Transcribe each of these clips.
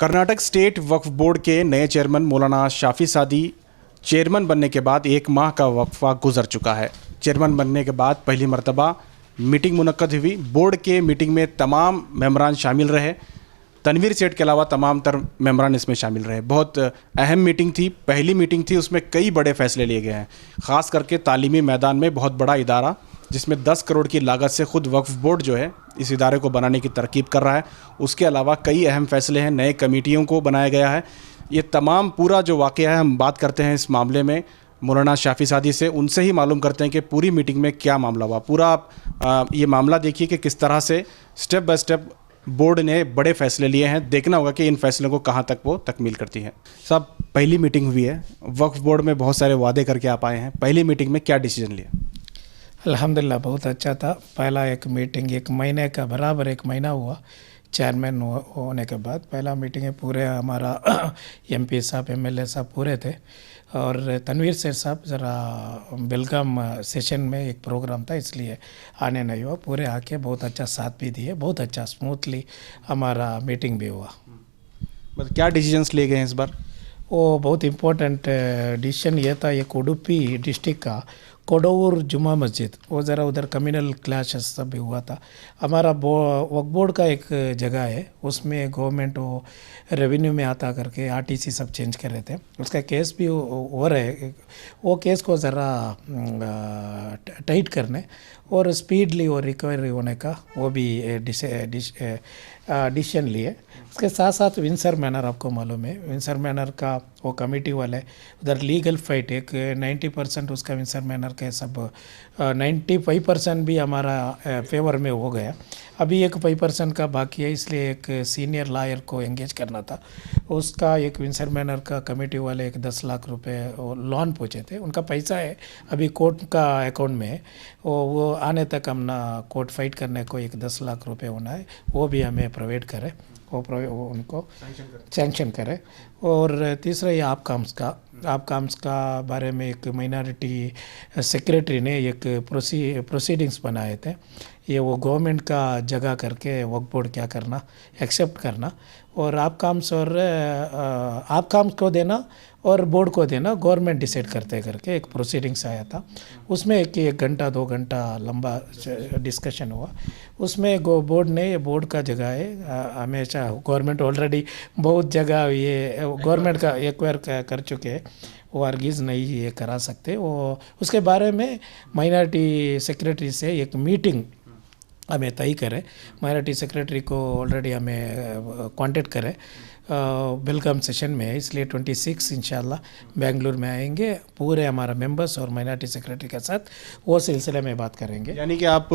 Karnataka state वक्फ board के नए chairman मौलाना शाफी सादी चेयरमैन बनने के बाद एक माह का वक्फा गुजर चुका है। चेयरमैन बनने के बाद पहली मर्तबा मीटिंग मुनक्कद हुई। बोर्ड के मीटिंग में तमाम मेंबरान शामिल रहे। तनवीर सेठ के अलावा तमाम तर मेंबरान इसमें शामिल रहे। बहुत अहम मीटिंग थी, पहली मीटिंग थी, उसमें कई बड़े फैसले लिए गए हैं। ख़ास करके तालीमी मैदान में बहुत बड़ा इदारा जिसमें 10 करोड़ की लागत से खुद वक्फ बोर्ड जो है इस इदारे को बनाने की तरकीब कर रहा है। उसके अलावा कई अहम फैसले हैं, नए कमेटियों को बनाया गया है। ये तमाम पूरा जो वाक़या है, हम बात करते हैं इस मामले में मौलाना शाफी सादी से, उनसे ही मालूम करते हैं कि पूरी मीटिंग में क्या मामला हुआ। पूरा ये मामला देखिए कि किस तरह से स्टेप बाय स्टेप बोर्ड ने बड़े फैसले लिए हैं। देखना होगा कि इन फैसलों को कहाँ तक वो तकमील करती है। साहब, पहली मीटिंग हुई है, वक्फ बोर्ड में बहुत सारे वादे करके आप आए हैं। पहली मीटिंग में क्या डिसीजन लिया? अल्हम्दुलिल्लाह बहुत अच्छा था। पहला एक मीटिंग एक महीने का बराबर एक महीना हुआ चेयरमैन होने के बाद। पहला मीटिंग है, पूरे हमारा एमपी साहब एमएलए साहब पूरे थे और तनवीर सेठ साहब ज़रा बेलगाम सेशन में एक प्रोग्राम था इसलिए आने नहीं हुआ। पूरे आके बहुत अच्छा साथ भी दिए, बहुत अच्छा स्मूथली हमारा मीटिंग भी हुआ। मतलब क्या डिसीजंस लिए गए हैं इस बार? वो बहुत इम्पोर्टेंट डिसीजन ये था, एक उडुपी डिस्ट्रिक्ट का कोडोवूर जुमा मस्जिद, वो ज़रा उधर कम्युनल क्लैशेस सब भी हुआ था। हमारा वक्फ बोर्ड का एक जगह है, उसमें गवर्नमेंट वो रेवेन्यू में आता करके आरटीसी सब चेंज कर रहे थे। उसका केस भी हो रहे, वो केस को ज़रा टाइट करने और स्पीडली और रिकवरी होने का वो भी डिसीजन लिए। उसके साथ साथ विंसर मैनर, आपको मालूम है विंसर मैनर का वो कमेटी वाले उधर लीगल फाइट, एक 90% उसका विंसर मैनर के सब 95% भी हमारा फेवर में हो गया। अभी एक 5% का बाकी है, इसलिए एक सीनियर लॉयर को एंगेज करना था। उसका एक विंसर मैनर का कमेटी वाले एक 10 लाख रुपए लोन पूछे थे। उनका पैसा है अभी कोर्ट का अकाउंट में, वो आने तक हम ना कोर्ट फाइट करने को एक 10 लाख रुपए होना है, वो भी हमें प्रोवाइड करे, वो उनको सैंक्शन करे। और तीसरा ये आप काम्स का बारे में एक माइनॉरिटी सेक्रेटरी ने एक प्रोसीडिंग्स बनाए थे। ये वो गवर्नमेंट का जगह करके वक्फ बोर्ड क्या करना, एक्सेप्ट करना और आप काम्स को देना और बोर्ड को देना, गवर्नमेंट डिसाइड करते करके एक प्रोसीडिंग्स आया था। उसमें एक घंटा 2 घंटा लंबा डिस्कशन हुआ। उसमें बोर्ड ने, ये बोर्ड का जगह है, हमेशा गवर्नमेंट ऑलरेडी बहुत जगह ये गवर्नमेंट का एक्वायर कर चुके हैं, वो अर्गीज़ नहीं ये करा सकते। वो उसके बारे में माइनॉरिटी सेक्रेटरी से एक मीटिंग हमें तय करें। माइनॉरिटी सेक्रेटरी को ऑलरेडी हमें कांटेक्ट करें, बेलगाम सेशन में है, इसलिए 26 इंशाल्लाह बेंगलुरु में आएंगे। पूरे हमारा मेंबर्स और माइनॉरिटी सेक्रेटरी के साथ वो सिलसिले में बात करेंगे। यानी कि आप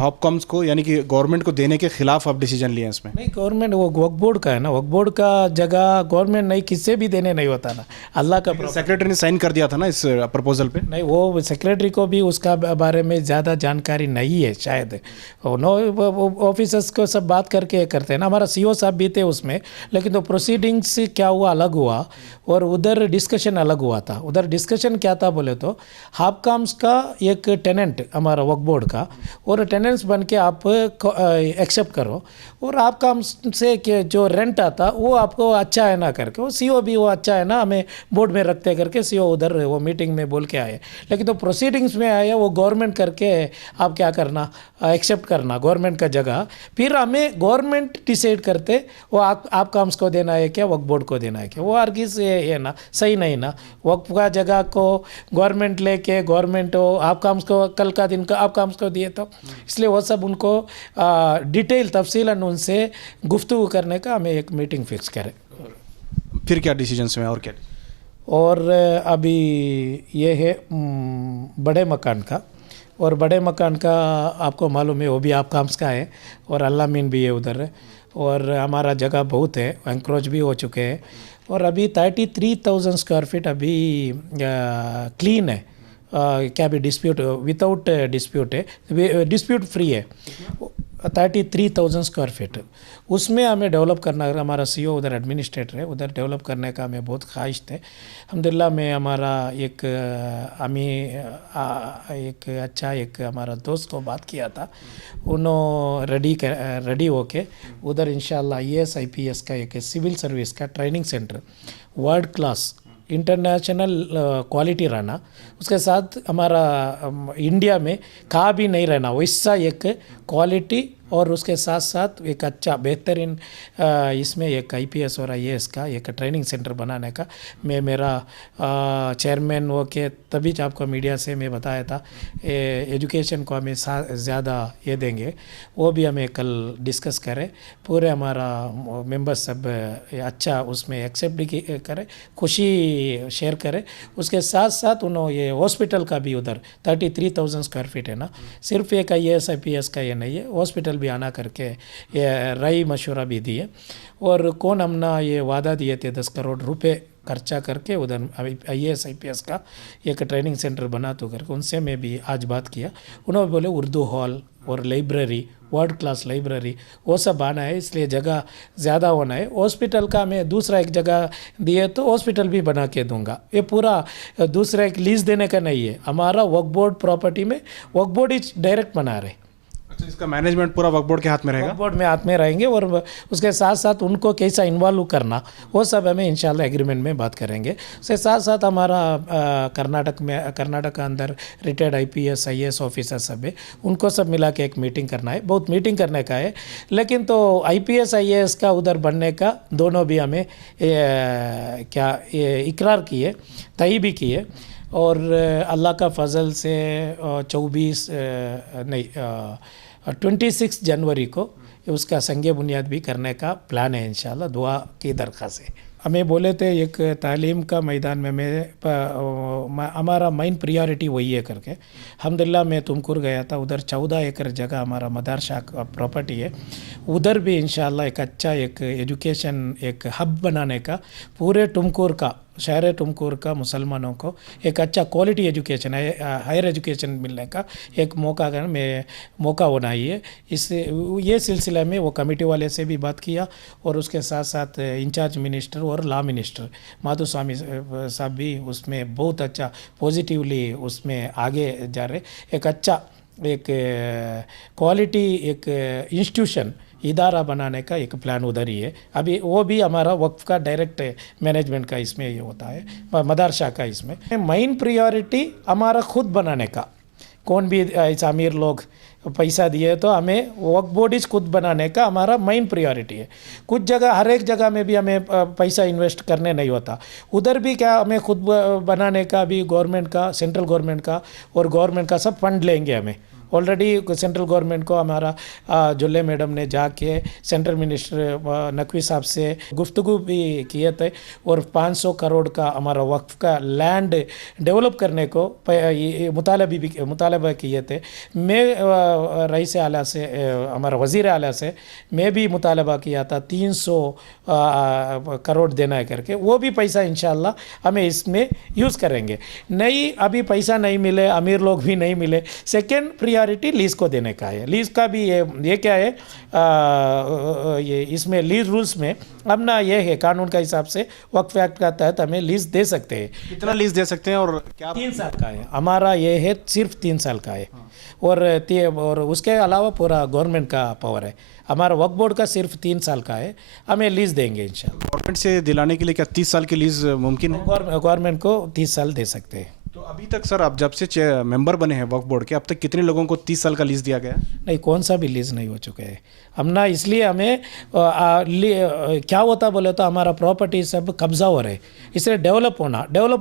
हॉपकॉम्स को, यानी कि गवर्नमेंट को देने के खिलाफ आप डिसीजन लिए हैं इसमें? नहीं, गवर्नमेंट वो वक्फ बोर्ड का है ना, वक्फ बोर्ड का जगह गवर्नमेंट नहीं किससे भी देने नहीं होता ना, अल्लाह का। सेक्रेटरी ने साइन कर दिया था ना इस प्रपोजल पे? नहीं, वो सेक्रेटरी को भी उसका बारे में ज़्यादा जानकारी नहीं है शायद। ऑफिसर्स को सब बात करके करते हैं ना, हमारा सीओ साहब भी थे उसमें, लेकिन तो प्रोसीडिंग्स क्या हुआ अलग हुआ और उधर डिस्कशन अलग हुआ था। उधर डिस्कशन क्या था बोले तो, हापकाम्स का एक टेनेंट हमारा वक्फ बोर्ड का, और टेनेंट्स बन के आप एक्सेप्ट करो और हापकाम्स से के जो रेंट आता वो आपको अच्छा है ना करके, वो सीओ भी वो अच्छा है ना हमें बोर्ड में रखते करके सीओ उधर वो मीटिंग में बोल के आए। लेकिन तो प्रोसीडिंग्स में आया वो गवर्नमेंट करके आप क्या करना, एक्सेप्ट करना गवर्नमेंट का जगह, फिर हमें गवर्नमेंट डिसाइड करते वो आप काम्स को देना है क्या, वक्फ बोर्ड को देना है क्या। वो अर्गिस ये ना सही नहीं ना, वक्फ का जगह को गवर्नमेंट लेके गवर्नमेंट आप काम्स को कल का दिन का आप काम्स को दिए, तो इसलिए वो सब उनको डिटेल तफसीलन उनसे गुफ्तगू करने का हमें एक मीटिंग फिक्स करें। फिर क्या डिसीजंस में और क्या? और अभी ये है बड़े मकान का, और बड़े मकान का आपको मालूम है वो भी आप काम्स का है और अल्लाह मीन भी है उधर है, और हमारा जगह बहुत है, एंक्रोच भी हो चुके हैं और अभी 33,000 स्क्वायर फीट अभी क्लीन है, क्या भी डिस्प्यूट विदाउट डिस्प्यूट है, डिस्प्यूट फ्री है। 33,000 स्क्वायर फीट, उसमें हमें डेवलप करना, अगर हमारा सीईओ उधर एडमिनिस्ट्रेटर है, उधर डेवलप करने का हमें बहुत ख्वाहिश थे। अल्हम्दुलिल्लाह में हमारा एक एक अच्छा एक हमारा दोस्त को बात किया था, उन्होंने रेडी होके उधर इंशाल्लाह IAS IPS का एक सिविल सर्विस का training centre world class international quality रहना, उसके साथ हमारा इंडिया में कहाँ भी नहीं रहना वैसा एक क्वालिटी, और उसके साथ साथ एक अच्छा बेहतरीन इसमें एक IPS और IAS का एक ट्रेनिंग सेंटर बनाने का मैं मेरा चेयरमैन हो के तभी आपको मीडिया से मैं बताया था, एजुकेशन को हमें ज़्यादा ये देंगे, वो भी हमें कल डिस्कस करें, पूरे हमारा मेंबर्स सब अच्छा उसमें एक्सेप्ट भी करें, खुशी शेयर करें। उसके साथ साथ उन्होंने ये हॉस्पिटल का भी उधर 33,000 स्क्वायर फीट है ना, सिर्फ एक IAS IPS का ये नहीं है, हॉस्पिटल भी आना करके ये राय मशवरा भी दिए, और कौन हमने ये वादा दिए थे 10 करोड़ रुपए खर्चा करके उधर IAS IPS का एक ट्रेनिंग सेंटर बना तो करके उनसे मैं भी आज बात किया, उन्होंने बोले उर्दू हॉल और लाइब्रेरी, वर्ल्ड क्लास लाइब्रेरी वो सब आना है, इसलिए जगह ज़्यादा होना है। हॉस्पिटल का मैं दूसरा एक जगह दिए तो हॉस्पिटल भी बना के दूंगा, ये पूरा दूसरा एक लीज़ देने का नहीं है, हमारा वक्फ बोर्ड प्रॉपर्टी में वक्फ बोर्ड ही डायरेक्ट बना रहे। अच्छा, इसका मैनेजमेंट पूरा वक्फ बोर्ड के हाथ में रहेगा? वक्फ बोर्ड में हाथ में रहेंगे, और उसके साथ साथ उनको कैसा इन्वॉल्व करना वो सब हमें इंशाल्लाह एग्रीमेंट में बात करेंगे। उसके साथ साथ हमारा कर्नाटक के अंदर रिटायर्ड IPS IAS ऑफिसर सब है, उनको सब मिला के एक मीटिंग करना है, बहुत मीटिंग करने का है, लेकिन तो IPS IAS का उधर बनने का दोनों भी हमें इकरार किए, तय भी किए, और अल्लाह का फजल से 26 जनवरी को उसका संगे बुनियाद भी करने का प्लान है इंशाल्लाह, दुआ की दरख्वास्त है। हमें बोले थे एक तालीम का मैदान में हमारा मेन प्रियोरिटी वही है करके, अल्हम्दुलिल्लाह मैं तुमकुर गया था, उधर 14 एकड़ जगह हमारा मदरसा का प्रॉपर्टी है, उधर भी इंशाल्लाह एक अच्छा एक एजुकेशन एक हब बनाने का, पूरे तुमकुर का शहर तुमकुर का मुसलमानों को एक अच्छा क्वालिटी एजुकेशन है, हायर एजुकेशन मिलने का एक मौका होना ही है। ये सिलसिला में वो कमेटी वाले से भी बात किया, और उसके साथ साथ इंचार्ज मिनिस्टर और लॉ मिनिस्टर माधुस्वामी साहब भी उसमें बहुत अच्छा पॉजिटिवली उसमें आगे जा रहे, एक अच्छा एक क्वालिटी एक इंस्टीट्यूशन इदारा बनाने का एक प्लान उधर ही है। अभी वो भी हमारा वक्फ का डायरेक्ट मैनेजमेंट का इसमें ये होता है, मदरसा का इसमें मेन प्रियोरिटी हमारा खुद बनाने का, कौन भी ऐसा अमीर लोग पैसा दिए तो हमें वक्फ बोर्ड खुद बनाने का हमारा मेन प्रियोरिटी है। कुछ जगह हर एक जगह में भी हमें पैसा इन्वेस्ट करने नहीं होता, उधर भी क्या हमें खुद बनाने का भी गवर्नमेंट का, सेंट्रल गवर्नमेंट का और गवर्नमेंट का सब फंड लेंगे हमें। ऑलरेडी सेंट्रल गवर्नमेंट को हमारा जुल्ले मैडम ने जाके सेंट्रल मिनिस्टर नकवी साहब से गुफ्तगू भी किए थे, और 500 करोड़ का हमारा वक्फ का लैंड डेवलप करने को मुतालबा किए थे। मैं रईस आला से हमारा वज़ीर आला से मैं भी मुतालबा किया था 300 करोड़ देना है करके, वो भी पैसा इंशाल्लाह हमें इसमें यूज़ करेंगे। नहीं अभी पैसा नहीं मिले, अमीर लोग भी नहीं मिले, सेकेंड प्रियोरिटी लीज़ को देने का है। लीज़ का भी ये क्या है, ये इसमें लीज़ रूल्स में अब ना ये है कानून का हिसाब से वक्फ एक्ट का तहत हमें लीज़ दे सकते हैं। कितना लीज़ दे सकते हैं और क्या? 3 साल का है हमारा, ये है सिर्फ 3 साल का है, और उसके अलावा पूरा गवर्नमेंट का पावर है। हमारा वक्फ बोर्ड का सिर्फ 3 साल का है, हमें लीज़ देंगे इंशाल्लाह। गवर्नमेंट से दिलाने के लिए क्या 30 साल की लीज़ मुमकिन है? गवर्नमेंट को 30 साल दे सकते हैं। तो अभी तक सर आप जब से मेंबर बने हैं वक्फ बोर्ड के, अब तक कितने लोगों को 30 साल का लीज़ दिया गया? नहीं, कौन सा भी लीज़ नहीं हो चुका है हम ना, इसलिए हमें क्या होता बोले तो हमारा प्रॉपर्टी सब कब्जा हो रहे, इसलिए डेवलप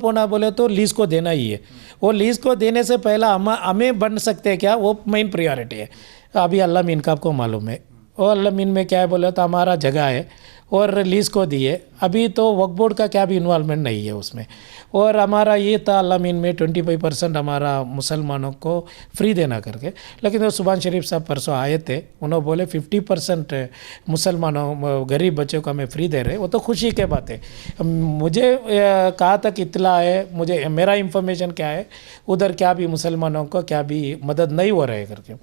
होना बोले तो लीज़ को देना ही है। वो लीज़ को देने से पहला हमें बन सकते हैं क्या, वो मेन प्रियोरिटी है। अभी अल्लाह मीन का आपको मालूम है, और अल्लाह मीन में क्या है बोले तो हमारा जगह है और लीज़ को दिए, अभी तो वक्फ बोर्ड का क्या भी इन्वॉल्वमेंट नहीं है उसमें। और हमारा ये था अल्लाह मीन में 25% हमारा मुसलमानों को फ्री देना करके, लेकिन तो सुभान शरीफ साहब परसों आए थे, उन्होंने बोले 50% मुसलमानों गरीब बच्चों को हमें फ्री दे रहे, वो तो खुशी की बात है। मुझे कहाँ तक इत्तला है, मुझे मेरा इंफॉर्मेशन क्या है उधर क्या भी मुसलमानों को क्या भी मदद नहीं हो रहा है करके,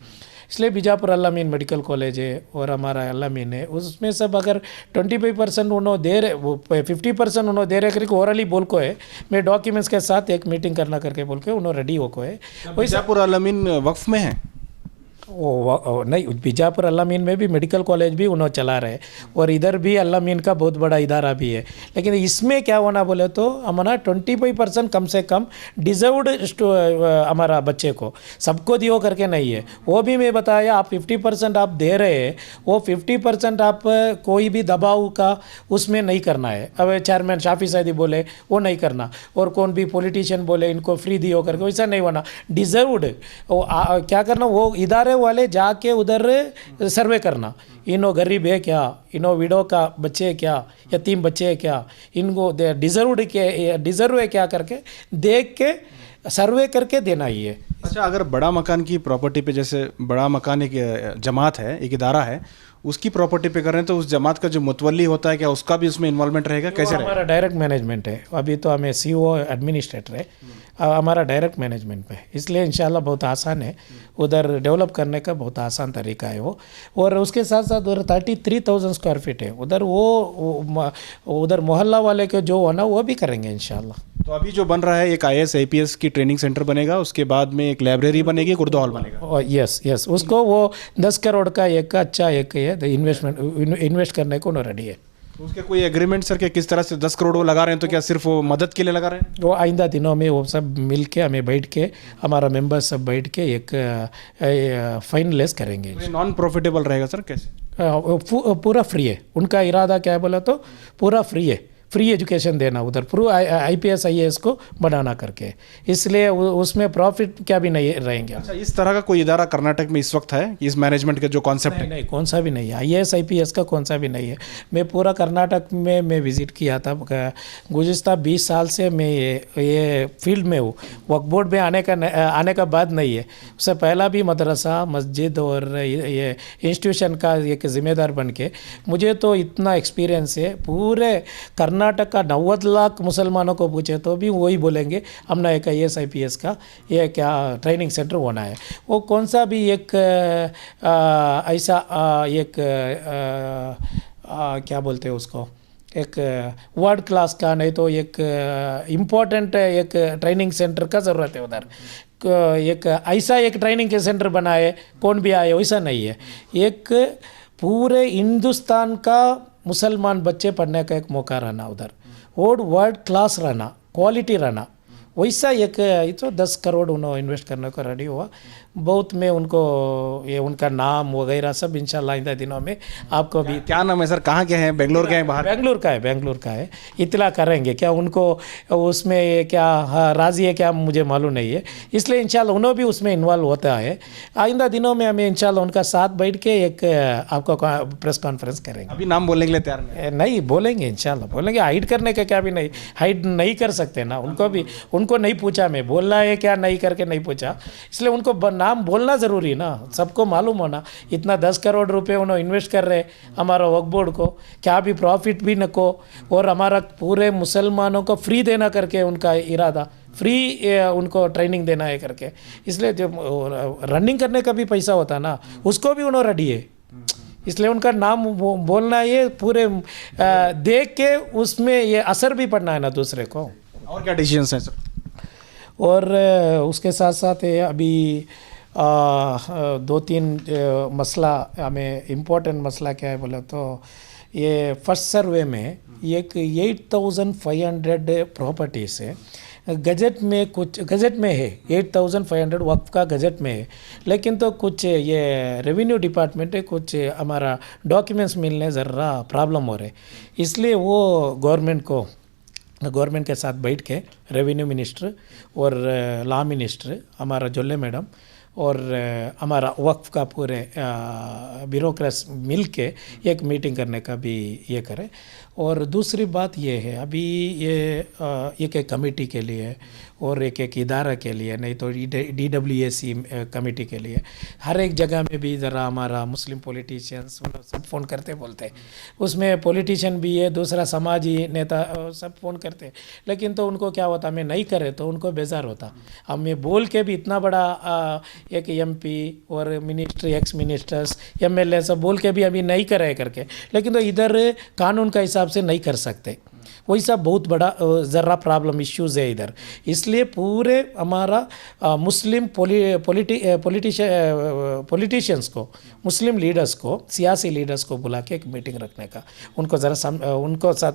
इसलिए बीजापुर अल्लामीन मेडिकल कॉलेज है और हमारा अल्लामीन है, उसमें सब अगर 25% उन्होंने दे रहे, वो 50% उन्होंने दे रहे करके ओरली बोल को है, मैं डॉक्यूमेंट्स के साथ एक मीटिंग करना करके बोल के उन्होंने रेडी हो को है। बीजापुर अल-अमीन वक्फ में है? नहीं, बीजापुर अल्लामीन में भी मेडिकल कॉलेज भी उन्होंने चला रहे और इधर भी अल्लामीन का बहुत बड़ा इदारा भी है, लेकिन इसमें क्या होना बोले तो हमारा 25% कम से कम डिजर्व्ड हमारा बच्चे को सबको दियो करके नहीं है। वो भी मैं बताया, आप 50% आप दे रहे हैं, वो 50% आप कोई भी दबाव का उसमें नहीं करना है। अब चेयरमैन शाफी सादी बोले वो नहीं करना, और कौन भी पॉलिटिशियन बोले इनको फ्री दियो करके, वैसा नहीं होना। डिजर्व्ड क्या करना, वो इदारे वाले जाके उधर सर्वे करना, इनो गरीब है क्या, इनो विडो का बच्चे है क्या, यतीम बच्चे है क्या, इनको डिजर्व है क्या करके देख के सर्वे करके देना ही है। अच्छा, अगर बड़ा मकान की प्रॉपर्टी पे, जैसे बड़ा मकान एक जमात है, एक इदारा है, उसकी प्रॉपर्टी पे कर रहे हैं, तो उस जमात का जो मुतवल्ली होता है क्या उसका भी उसमें इन्वॉल्वमेंट रहेगा? कैसे रहेगा? हमारा डायरेक्ट मैनेजमेंट है, अभी तो हमें सीईओ एडमिनिस्ट्रेटर है, हमारा डायरेक्ट मैनेजमेंट पे, इसलिए इंशाल्लाह बहुत आसान है, उधर डेवलप करने का बहुत आसान तरीका है वो। और उसके साथ साथ उधर 33,000 स्क्वायर फीट है, उधर उधर मोहल्ला वाले के जो होना वो भी करेंगे इंशाल्लाह। तो अभी जो बन रहा है एक IAS IPS की ट्रेनिंग सेंटर बनेगा, उसके बाद में एक लाइब्रेरी बनेगी, एक उर्दू हॉल बनेगा। यस, उसको वो 10 करोड़ का एक अच्छा एक है इन्वेस्ट करने को ना रेडी है। उसके कोई एग्रीमेंट सर के किस तरह से 10 करोड़ वो लगा रहे हैं, तो क्या सिर्फ वो मदद के लिए लगा रहे हैं? वो आइंदा दिनों में वो सब मिल के हमें बैठ के, हमारा मेंबर सब बैठ के एक फाइनलाइज करेंगे। नॉन प्रॉफिटेबल रहेगा सर? कैसे? पूरा फ्री है, उनका इरादा क्या है बोला तो पूरा फ्री है, फ्री एजुकेशन देना उधर, पूरा IPS IAS को बनाना करके, इसलिए उसमें प्रॉफिट क्या भी नहीं रहेंगे। अच्छा, इस तरह का कोई इदारा कर्नाटक में इस वक्त है, इस मैनेजमेंट के जो कॉन्सेप्ट है? नहीं, कौन सा भी नहीं है, IAS IPS का कौन सा भी नहीं है। मैं पूरा कर्नाटक में मैं विज़िट किया था, गुज़िस्ता 20 साल से मैं ये फील्ड में हूँ। वक्फ बोर्ड में आने का बाद नहीं है, उससे पहला भी मदरसा, मस्जिद और ये इंस्टीट्यूशन का एक ज़िम्मेदार बन के मुझे तो इतना एक्सपीरियंस है। पूरे कर्नाटक का 90 लाख मुसलमानों को पूछे तो भी वही बोलेंगे हमने एक IAS IPS का ये क्या ट्रेनिंग सेंटर होना है। वो कौन सा भी एक ऐसा एक क्या बोलते हैं उसको, एक वर्ल्ड क्लास का, नहीं तो एक इम्पोर्टेंट एक ट्रेनिंग सेंटर का ज़रूरत है उधर। एक ऐसा एक ट्रेनिंग के सेंटर बनाए कौन भी आए वैसा नहीं है, एक पूरे हिंदुस्तान का मुसलमान बच्चे पढ़ने का एक मौका रहना उधर, और वर्ल्ड क्लास रहना, क्वालिटी रहना, वैसा एक ये तो 10 करोड़ उन्होंने इन्वेस्ट करने को रेडी हुआ। बहुत में उनको ये उनका नाम वगैरह सब इंशाल्लाह आइंदा दिनों में आपको भी। क्या नाम है सर? कहाँ के हैं? बेंगलोर के हैं? बाहर? बेंगलोर का है, इतला करेंगे क्या उनको उसमें क्या राज़ी है क्या मुझे मालूम नहीं है, इसलिए इंशाल्लाह उन्होंने भी उसमें इन्वॉल्व होता है। आइंदा दिनों में हमें इंशाल्लाह उनका साथ बैठ के एक आपको प्रेस कॉन्फ्रेंस करेंगे। अभी नाम बोलने के लिए तैयार नहीं, बोलेंगे इंशाल्लाह बोलेंगे, हाइड करने का क्या भी नहीं, हाइड नहीं कर सकते ना, उनको नहीं पूछा, मैं बोलना है क्या नहीं करके नहीं पूछा, इसलिए उनको नाम बोलना ज़रूरी ना, सबको मालूम होना। इतना 10 करोड़ रुपए उन्होंने इन्वेस्ट कर रहे हमारा वक्फ बोर्ड को, क्या भी प्रॉफिट भी न को, और हमारा पूरे मुसलमानों को फ्री देना करके उनका इरादा, फ्री उनको ट्रेनिंग देना है करके, इसलिए जो रनिंग करने का भी पैसा होता ना उसको भी उन्होंने रेडी है, इसलिए उनका नाम बोलना ये पूरे देख के उसमें ये असर भी पड़ना है ना दूसरे को। और क्या डिसीजंस हैं सर? और उसके साथ साथ अभी 2-3 मसला हमें इम्पोर्टेंट मसला क्या है बोले तो, ये फर्स्ट सर्वे में एक 8,500 प्रॉपर्टीज़ है, गजट में है 8,500 वक्फ का गजट में है, लेकिन तो कुछ ये रेवेन्यू डिपार्टमेंट है, कुछ हमारा डॉक्यूमेंट्स मिलने ज़रा प्रॉब्लम हो रहे, इसलिए वो गवर्नमेंट के साथ बैठ के रेवेन्यू मिनिस्टर और लॉ मिनिस्टर हमारा जोल्ले मैडम और हमारा वक्फ का पूरे ब्यूरोक्रेट्स मिल के एक मीटिंग करने का भी ये करें। और दूसरी बात ये है, अभी ये एक कमेटी के लिए और एक इदारा के लिए, नहीं तो DWAC कमेटी के लिए, हर एक जगह में भी ज़रा हमारा मुस्लिम पॉलिटिशियंस सब फ़ोन करते बोलते हैं, उसमें पॉलिटिशियन भी है, दूसरा समाजी नेता सब फ़ोन करते, लेकिन तो उनको क्या होता, मैं नहीं करे तो उनको बेजार होता। हम ये बोल के भी इतना बड़ा एक एमपी और मिनिस्टर एक्स मिनिस्टर्स एमएलए सब बोल के भी अभी नहीं कर रहे करके, लेकिन तो इधर कानून का हिसाब से नहीं कर सकते। वही सब बहुत बड़ा ज़रा प्रॉब्लम इश्यूज़ है इधर। इसलिए पूरे हमारा मुस्लिम पॉलिटिशियंस को, मुस्लिम लीडर्स को, सियासी लीडर्स को बुला के एक मीटिंग रखने का, उनको ज़रा उनको साथ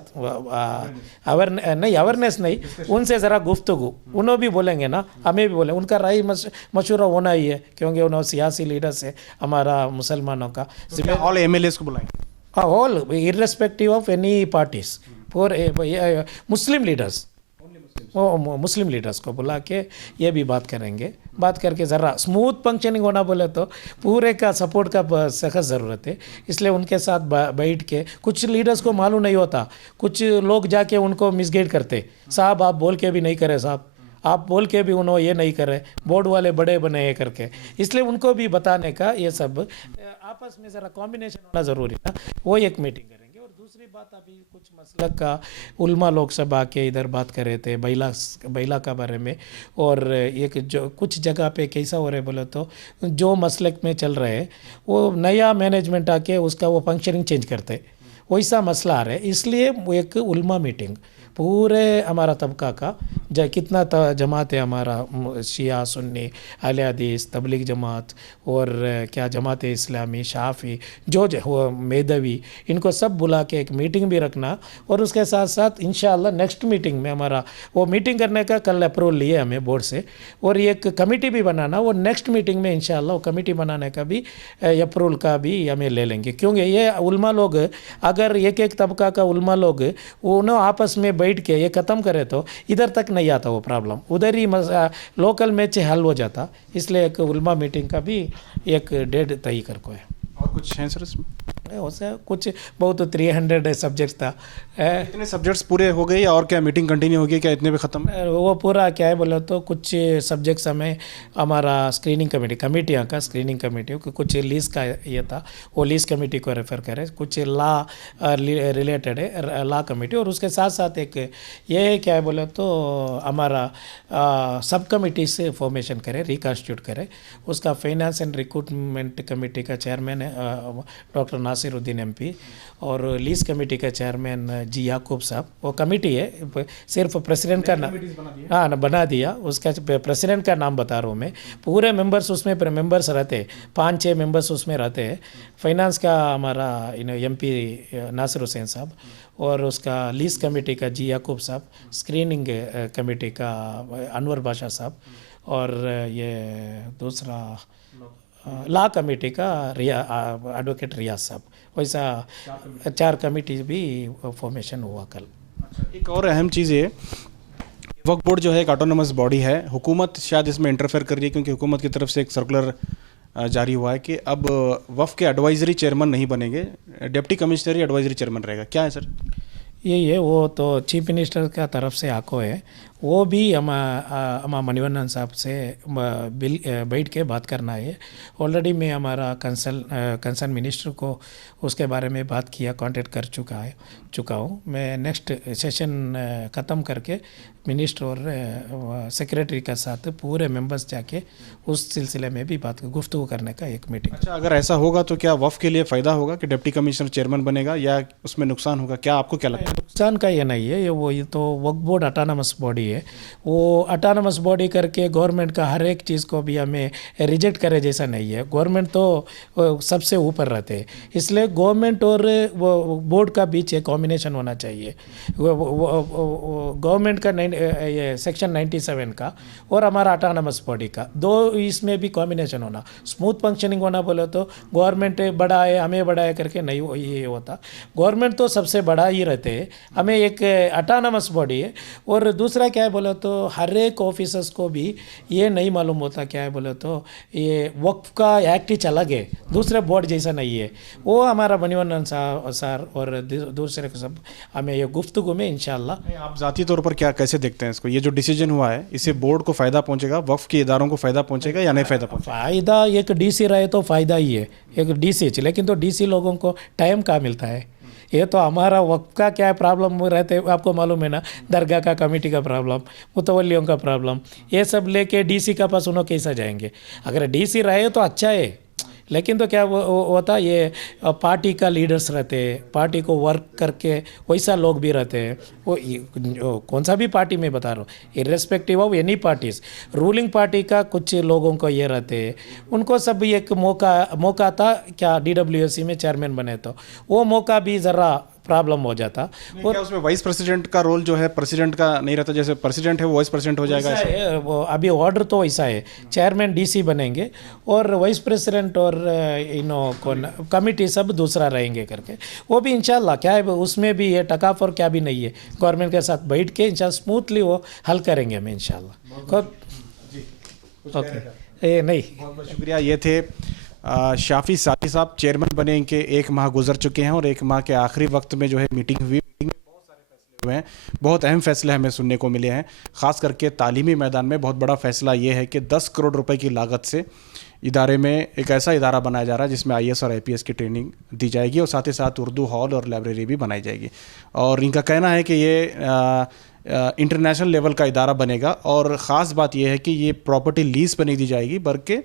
अवेयरनेस नहीं, उनसे ज़रा गुफ्तगू, उन्होंने भी बोलेंगे ना, हमें भी बोले, उनका राय मशवरा होना ही है, क्योंकि उन्होंने सियासी लीडर्स है हमारा मुसलमानों का। ऑल एमएलएस को बुलाएंगे, all irrespective of any parties, for Muslim leaders, वो मुस्लिम लीडर्स को बुला के ये भी बात करेंगे। बात करके ज़रा स्मूथ फंक्शनिंग होना बोले तो पूरे का सपोर्ट का सख्त ज़रूरत है। इसलिए उनके साथ बैठ के, कुछ लीडर्स को मालूम नहीं होता, कुछ लोग जाके उनको मिसगाइड करते, साहब आप बोल के भी नहीं करे, साहब आप बोल के भी उन्होंने ये नहीं करे, बोर्ड वाले बड़े बने हैं करके। इसलिए उनको भी बताने का ये सब आपस में ज़रा कॉम्बिनेशन होना ज़रूरी था, वो एक मीटिंग करेंगे। और दूसरी बात, अभी कुछ मसलक का उल्मा लोग सब आके इधर बात कर रहे थे बैला का बारे में, और एक जो कुछ जगह पे कैसा हो रहा है बोले तो जो मसलक में चल रहे हैं वो नया मैनेजमेंट आके उसका वो फंक्शनिंग चेंज करते, वैसा मसला आ रहा है। इसलिए वो एक उल्मा मीटिंग पूरे हमारा तबका का कितना जमात है हमारा, शिया सुन्नी अहले हदीस तबलीग जमात और क्या जमात इस्लामी शाफी जो मेदवी, इनको सब बुला के एक मीटिंग भी रखना। और उसके साथ साथ इंशाअल्लाह नेक्स्ट मीटिंग में हमारा वो मीटिंग करने का कल अप्रूवल लिए हमें बोर्ड से, और एक कमेटी भी बनाना, वो नेक्स्ट मीटिंग में इंशाअल्लाह वो कमेटी बनाने का भी अप्रूवल का भी हमें ले लेंगे। क्योंकि ये उल्मा लोग, अगर एक एक तबका का उल्मा लोग उन्होंने आपस में बैठ के ये ख़त्म करे तो इधर तक नहीं आता वो प्रॉब्लम, उधर ही लोकल मैच हल हो जाता। इसलिए एक उल्मा मीटिंग का भी एक डेट तय कर को है। और कुछ हैं सर इसमें? वैसे कुछ बहुत 300 सब्जेक्ट्स था। इतने सब्जेक्ट्स पूरे हो गए, और क्या मीटिंग कंटिन्यू होगी, क्या इतने पे ख़त्म? वो पूरा क्या है बोले तो कुछ सब्जेक्ट्स हमें हमारा स्क्रीनिंग कमेटियाँ का स्क्रीनिंग कमेटी, कुछ लीज का ये था, वो लीज कमेटी को रेफ़र करे, कुछ लॉ रिलेटेड है लॉ कमेटी, और उसके साथ साथ एक ये क्या है बोले तो हमारा सब कमेटी से फॉर्मेशन करे, रिकॉन्स्टिट्यूट करे। उसका फाइनेंस एंड रिक्रूटमेंट कमेटी का चेयरमैन है डॉक्टर नासिरुद्दीन एमपी, और लीज कमेटी का चेयरमैन जी याकूब साहब। वो कमेटी है, सिर्फ प्रेसिडेंट का नाम हाँ बना दिया, उसका प्रेसिडेंट का नाम बता रहा हूँ मैं। पूरे मेंबर्स उसमें मेंबर्स रहते, 5-6 मेंबर्स उसमें रहते हैं। फाइनेंस का हमारा एमपी नासिर हुसैन साहब, और उसका लीज कमेटी का जी याकूब साहब, स्क्रीनिंग कमेटी का अनवर बादशाह साहब, और ये दूसरा लॉ कमेटी का एडवोकेट रियाज साहब। वैसा 4 कमेटी भी फॉर्मेशन हुआ कल। एक और अहम चीज़ है, वक्फ बोर्ड जो है एक ऑटोनमस बॉडी है, हुकूमत शायद इसमें इंटरफेयर कर रही है, क्योंकि हुकूमत की तरफ से एक सर्कुलर जारी हुआ है कि अब वक्फ के एडवाइजरी चेयरमैन नहीं बनेंगे, डिप्टी कमिश्नर ही एडवाइजरी चेयरमैन रहेगा। क्या है सर? यही है, वो तो चीफ मिनिस्टर का तरफ से आको है, वो भी हमारा मणिवन्नन साहब से बैठ के बात करना है। ऑलरेडी मैं हमारा कंसर्न मिनिस्टर को उसके बारे में बात किया, कांटेक्ट कर चुका हूँ। मैं नेक्स्ट सेशन ख़त्म करके मिनिस्टर और सेक्रेटरी के साथ पूरे मेंबर्स जाके उस सिलसिले में भी गुफ्तगू करने का एक मीटिंग। अच्छा, अगर ऐसा होगा तो क्या वक्फ के लिए फ़ायदा होगा कि डिप्टी कमिश्नर चेयरमैन बनेगा, या उसमें नुकसान होगा? क्या आपको क्या लगता है? नुकसान का ये नहीं है, ये तो वक्फ बोर्ड ऑटोनमस बॉडी है, वो ऑटोनमस बॉडी करके गवर्नमेंट का हर एक चीज़ को भी हमें रिजेक्ट करे जैसा नहीं है। गवर्नमेंट तो सबसे ऊपर रहते हैं, इसलिए गवर्नमेंट और बोर्ड का बीच एक कॉम्बिनेशन होना चाहिए। गवर्नमेंट का ये सेक्शन 97 का और हमारा ऑटोनमस बॉडी का, दो इसमें भी कॉम्बिनेशन होना, स्मूथ फंक्शनिंग होना। बोले तो गवर्नमेंट बड़ा है हमें बड़ा है करके नहीं ये होता, गवर्नमेंट तो सबसे बड़ा ही रहते हैं, हमें एक ऑटोनमस बॉडी है। और दूसरा क्या है बोले तो हर एक ऑफिसर्स को भी ये नहीं मालूम होता क्या है बोले तो ये वक्फ का एक्ट ही अलग है, दूसरे बोर्ड जैसा नहीं है। वो हमारा मणिवन्नन सर और दूसरे को सब हमें ये गुफ्तगू में इंशाल्लाह। आप ज़ाती तौर पर क्या कैसे देखते हैं इसको, ये जो डिसीजन हुआ है इससे बोर्ड को फ़ायदा पहुंचेगा, वक्फ के इदारों को फ़ायदा पहुंचेगा या नहीं फ़ायदा पहुंचेगा? फ़ायदा एक डीसी रहे तो फ़ायदा ही है, एक डीसी, लेकिन तो डीसी लोगों को टाइम कहाँ मिलता है, ये तो हमारा वक्फ का क्या प्रॉब्लम रहते आपको मालूम है ना, दरगाह का कमेटी का प्रॉब्लम, मुतवल्लियों का प्रॉब्लम, ये सब लेके डीसी का पास उन्होंने कैसा जाएंगे। अगर डीसी रहे तो अच्छा है, लेकिन तो क्या वो होता ये पार्टी का लीडर्स रहते हैं, पार्टी को वर्क करके वैसा लोग भी रहते हैं। कौन सा भी पार्टी में बता रहा हूँ, irrespective of any parties, ruling party का कुछ लोगों को ये रहते हैं, उनको सब एक मौका था क्या DWSC में चेयरमैन बने तो वो मौका भी ज़रा प्रॉब्लम हो जाता। और क्या उसमें वाइस प्रेसिडेंट का रोल जो है प्रेसिडेंट का नहीं रहता, जैसे प्रेसिडेंट है वो वाइस प्रेसिडेंट हो जाएगा? ऐसा है वो अभी ऑर्डर तो ऐसा है, चेयरमैन डीसी बनेंगे और वाइस प्रेसिडेंट और कौन कमिटी सब दूसरा रहेंगे करके, वो भी इंशाल्लाह क्या है उसमें भी ये टकाफ और क्या भी नहीं है, गवर्नमेंट के साथ बैठ के इंशाल्लाह स्मूथली वो हल करेंगे हमें इंशाल्लाह। ओके नहीं, बहुत शुक्रिया। ये थे शाफी सादी साहब, चेयरमैन बने इनके 1 माह गुजर चुके हैं और 1 माह के आखिरी वक्त में जो है मीटिंग हुई। मीटिंग में बहुत सारे फैसले हुए हैं, बहुत अहम फैसले हमें सुनने को मिले हैं। ख़ास करके तालीमी मैदान में बहुत बड़ा फैसला ये है कि 10 करोड़ रुपए की लागत से इदारे में एक ऐसा इदारा बनाया जा रहा है जिसमें IAS और IPS की ट्रेनिंग दी जाएगी और साथ ही साथ उर्दू हॉल और लाइब्रेरी भी बनाई जाएगी। और इनका कहना है कि ये इंटरनेशनल लेवल का इदारा बनेगा और ख़ास बात यह है कि ये प्रॉपर्टी लीज पर नहीं दी जाएगी, बल्कि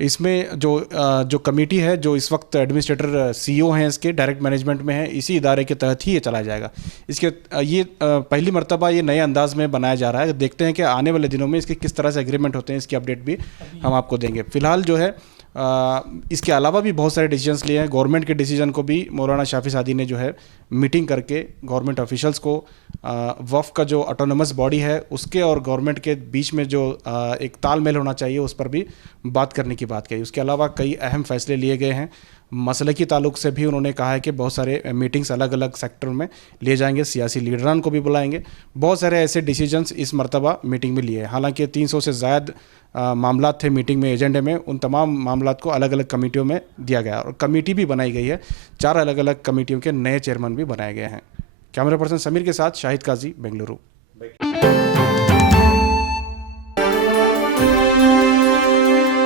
इसमें जो कमेटी है, जो इस वक्त एडमिनिस्ट्रेटर CEO हैं, इसके डायरेक्ट मैनेजमेंट में है, इसी इदारे के तहत ही ये चलाया जाएगा। इसके ये पहली मर्तबा ये नए अंदाज में बनाया जा रहा है। देखते हैं कि आने वाले दिनों में इसके किस तरह से एग्रीमेंट होते हैं, इसकी अपडेट भी हम आपको देंगे। फिलहाल जो है इसके अलावा भी बहुत सारे डिसीजंस लिए हैं। गवर्नमेंट के डिसीजन को भी मौलाना शाफी सादी ने जो है मीटिंग करके गवर्नमेंट ऑफिशियल्स को वक्फ का जो ऑटोनमस बॉडी है उसके और गवर्नमेंट के बीच में जो एक तालमेल होना चाहिए उस पर भी बात करने की बात कही। उसके अलावा कई अहम फैसले लिए गए हैं। मसले की ताल्लुक से भी उन्होंने कहा है कि बहुत सारे मीटिंग्स अलग अलग सेक्टर में लिए जाएंगे, सियासी लीडरान को भी बुलाएंगे। बहुत सारे ऐसे डिसीजंस इस मरतबा मीटिंग में लिए हैं। हालांकि 300 से ज़ायद मामला थे मीटिंग में एजेंडे में, उन तमाम मामलात को अलग अलग कमेटियों में दिया गया और कमेटी भी बनाई गई है। 4 अलग अलग कमेटियों के नए चेयरमैन भी बनाए गए हैं। कैमरा पर्सन समीर के साथ शाहिद काजी, बेंगलुरु।